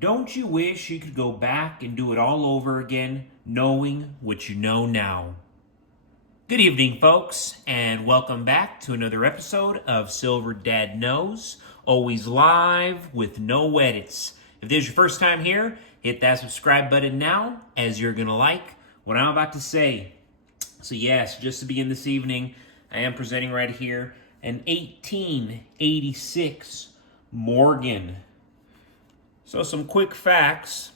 Don't you wish you could go back and do it all over again, knowing what you know now? Good evening, folks, and welcome back to another episode of Silver Dad Knows, always live with no edits. If this is your first time here, hit that subscribe button now, as you're going to like what I'm about to say. So yes, just to begin this evening, I am presenting right here an 1886 Morgan. So some quick facts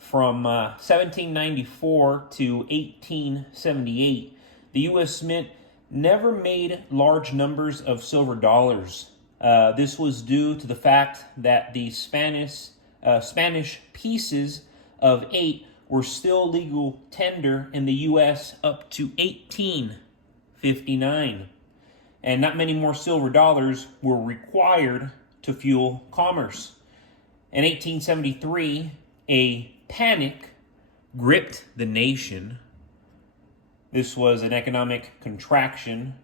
from 1794 to 1878. The U.S. Mint never made large numbers of silver dollars. This was due to the fact that the Spanish pieces of 8 were still legal tender in the U.S. up to 1859. And not many more silver dollars were required to fuel commerce. In 1873, a panic gripped the nation. This was an economic contraction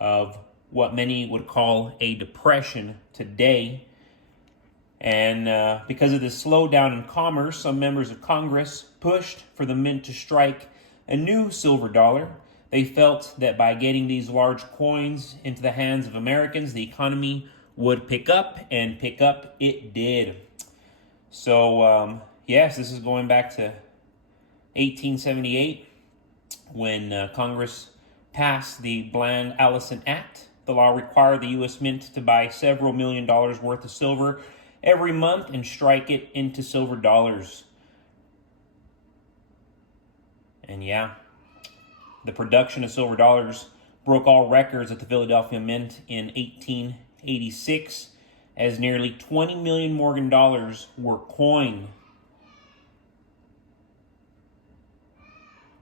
of what many would call a depression today. And because of this slowdown in commerce, some members of Congress pushed for the mint to strike a new silver dollar. They felt that by getting these large coins into the hands of Americans, the economy would pick up, and pick up it did. So, yes, this is going back to 1878 when Congress passed the Bland-Allison Act. The law required the U.S. Mint to buy several $1 million worth of silver every month and strike it into silver dollars. And yeah, the production of silver dollars broke all records at the Philadelphia Mint in 1886, as nearly 20 million Morgan dollars were coined.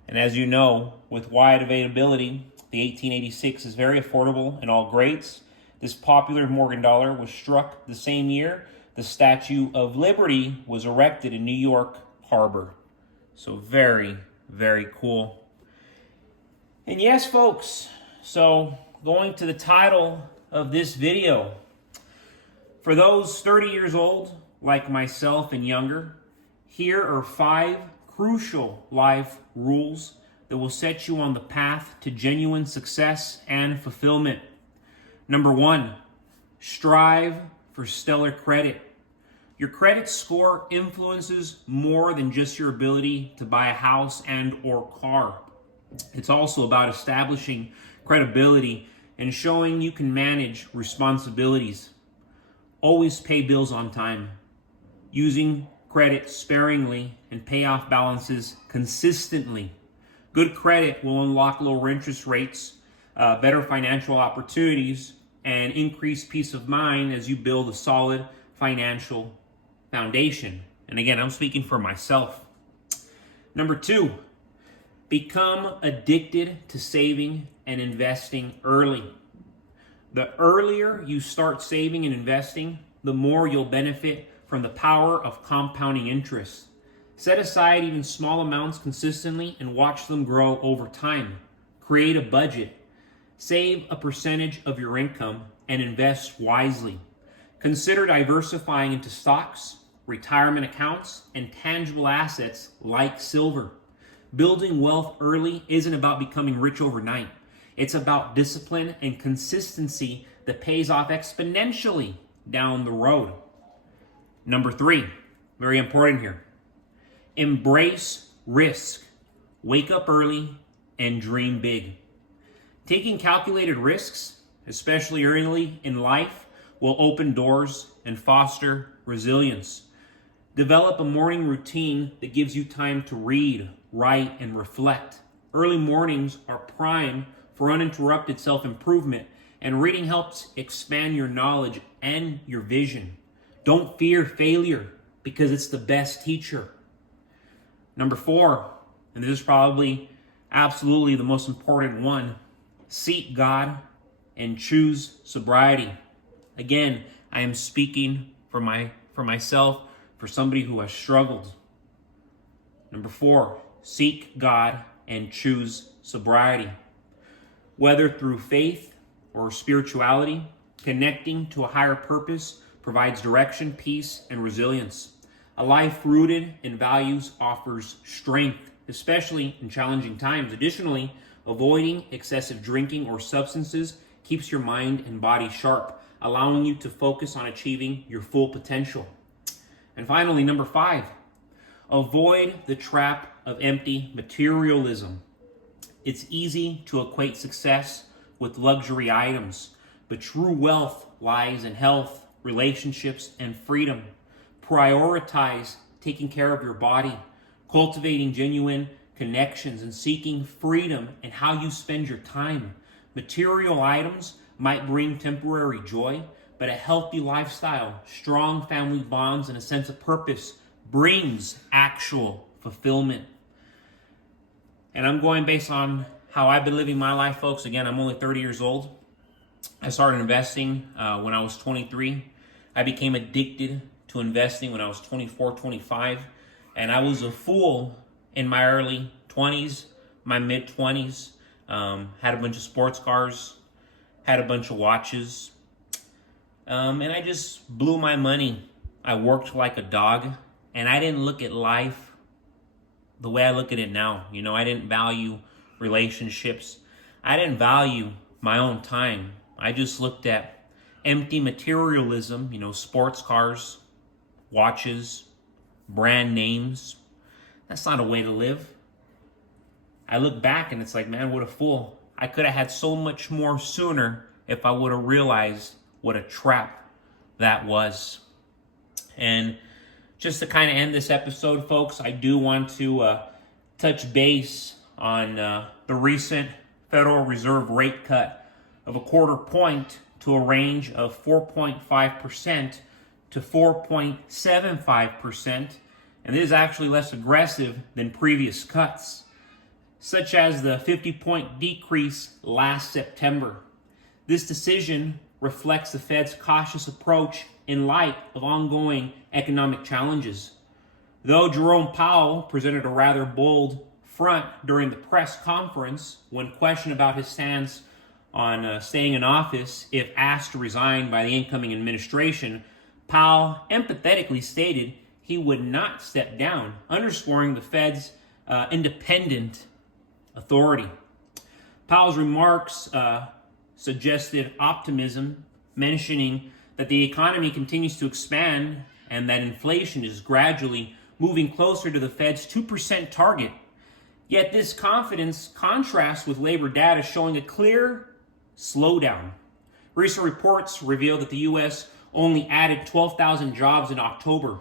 And as you know, with wide availability, the 1886 is very affordable in all grades. This popular Morgan dollar was struck the same year the Statue of Liberty was erected in New York Harbor. So very, very cool. And yes, folks, so going to the title of this video. For those 30 years old, like myself and younger, here are 5 crucial life rules that will set you on the path to genuine success and fulfillment. Number 1, strive for stellar credit. Your credit score influences more than just your ability to buy a house and or car. It's also about establishing credibility and showing you can manage responsibilities. Always pay bills on time, using credit sparingly, and pay off balances consistently. Good credit will unlock lower interest rates, better financial opportunities, and increase peace of mind as you build a solid financial foundation. And again, I'm speaking for myself. Number 2, become addicted to saving and investing early. The earlier you start saving and investing, the more you'll benefit from the power of compounding interest. Set aside even small amounts consistently and watch them grow over time. Create a budget. Save a percentage of your income and invest wisely. Consider diversifying into stocks, retirement accounts, and tangible assets like silver. Building wealth early isn't about becoming rich overnight. It's about discipline and consistency that pays off exponentially down the road. Number 3, very important here. Embrace risk. Wake up early and dream big. Taking calculated risks, especially early in life, will open doors and foster resilience. Develop a morning routine that gives you time to read, write, and reflect. Early mornings are prime for uninterrupted self-improvement, and reading helps expand your knowledge and your vision. Don't fear failure, because it's the best teacher. Number 4, and this is probably absolutely the most important one, seek God and choose sobriety. Again, I am speaking for myself, for somebody who has struggled. Number 4, seek God and choose sobriety. Whether through faith or spirituality, connecting to a higher purpose provides direction, peace, and resilience. A life rooted in values offers strength, especially in challenging times. Additionally, avoiding excessive drinking or substances keeps your mind and body sharp, allowing you to focus on achieving your full potential. And finally, number 5, avoid the trap of empty materialism. It's easy to equate success with luxury items, but true wealth lies in health, relationships, and freedom. Prioritize taking care of your body, cultivating genuine connections, and seeking freedom in how you spend your time. Material items might bring temporary joy, but a healthy lifestyle, strong family bonds, and a sense of purpose brings actual fulfillment. And I'm going based on how I've been living my life, folks. Again, I'm only 30 years old. I started investing when I was 23. I became addicted to investing when I was 24, 25. And I was a fool in my early 20s, my mid 20s. Had a bunch of sports cars, had a bunch of watches. And I just blew my money. I worked like a dog, and I didn't look at life the way I look at it now. You know, I didn't value relationships. I didn't value my own time. I just looked at empty materialism, you know, sports cars, watches, brand names. That's not a way to live. I look back and it's like, man, what a fool. I could have had so much more sooner if I would have realized what a trap that was. And just to kind of end this episode, folks, I do want to touch base on the recent Federal Reserve rate cut of a quarter point to a range of 4.5% to 4.75%. And this is actually less aggressive than previous cuts, such as the 50-point decrease last September. This decision reflects the Fed's cautious approach in light of ongoing economic challenges. Though Jerome Powell presented a rather bold front during the press conference when questioned about his stance on staying in office if asked to resign by the incoming administration, Powell empathetically stated he would not step down, underscoring the Fed's independent authority. Powell's remarks suggested optimism, mentioning that the economy continues to expand and that inflation is gradually moving closer to the Fed's 2% target. Yet this confidence contrasts with labor data showing a clear slowdown. Recent reports reveal that the U.S. only added 12,000 jobs in October,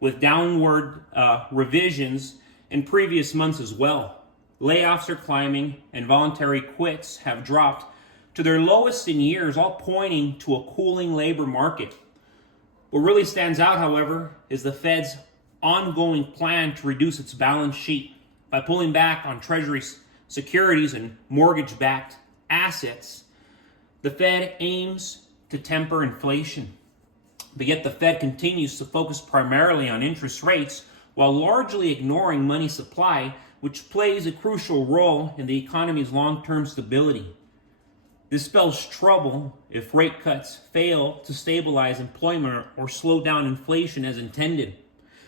with downward revisions in previous months as well. Layoffs are climbing and voluntary quits have dropped to their lowest in years, all pointing to a cooling labor market. What really stands out, however, is the Fed's ongoing plan to reduce its balance sheet by pulling back on Treasury securities and mortgage-backed assets. The Fed aims to temper inflation, but yet the Fed continues to focus primarily on interest rates while largely ignoring money supply, which plays a crucial role in the economy's long-term stability. This spells trouble if rate cuts fail to stabilize employment or slow down inflation as intended.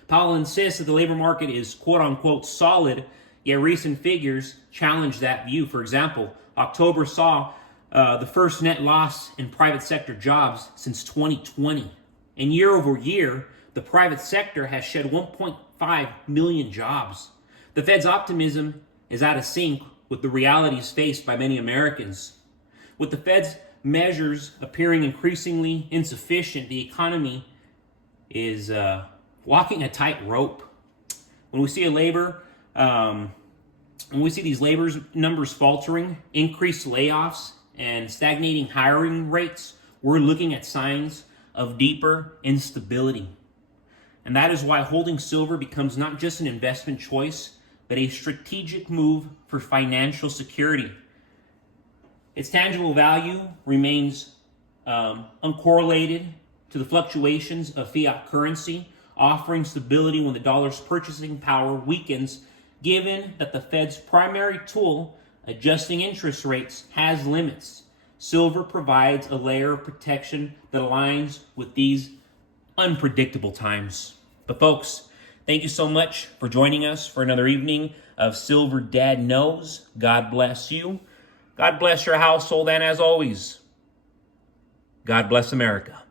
Powell insists that the labor market is quote-unquote solid, yet recent figures challenge that view. For example, October saw the first net loss in private sector jobs since 2020. And year over year, the private sector has shed 1.5 million jobs. The Fed's optimism is out of sync with the realities faced by many Americans. With the Fed's measures appearing increasingly insufficient, the economy is walking a tightrope. When we see these labor numbers faltering, increased layoffs, and stagnating hiring rates, we're looking at signs of deeper instability. And that is why holding silver becomes not just an investment choice, but a strategic move for financial security. Its tangible value remains uncorrelated to the fluctuations of fiat currency, offering stability when the dollar's purchasing power weakens, given that the Fed's primary tool, adjusting interest rates, has limits. Silver provides a layer of protection that aligns with these unpredictable times. But folks, thank you so much for joining us for another evening of Silver Dad Knows. God bless you. God bless your household, and as always, God bless America.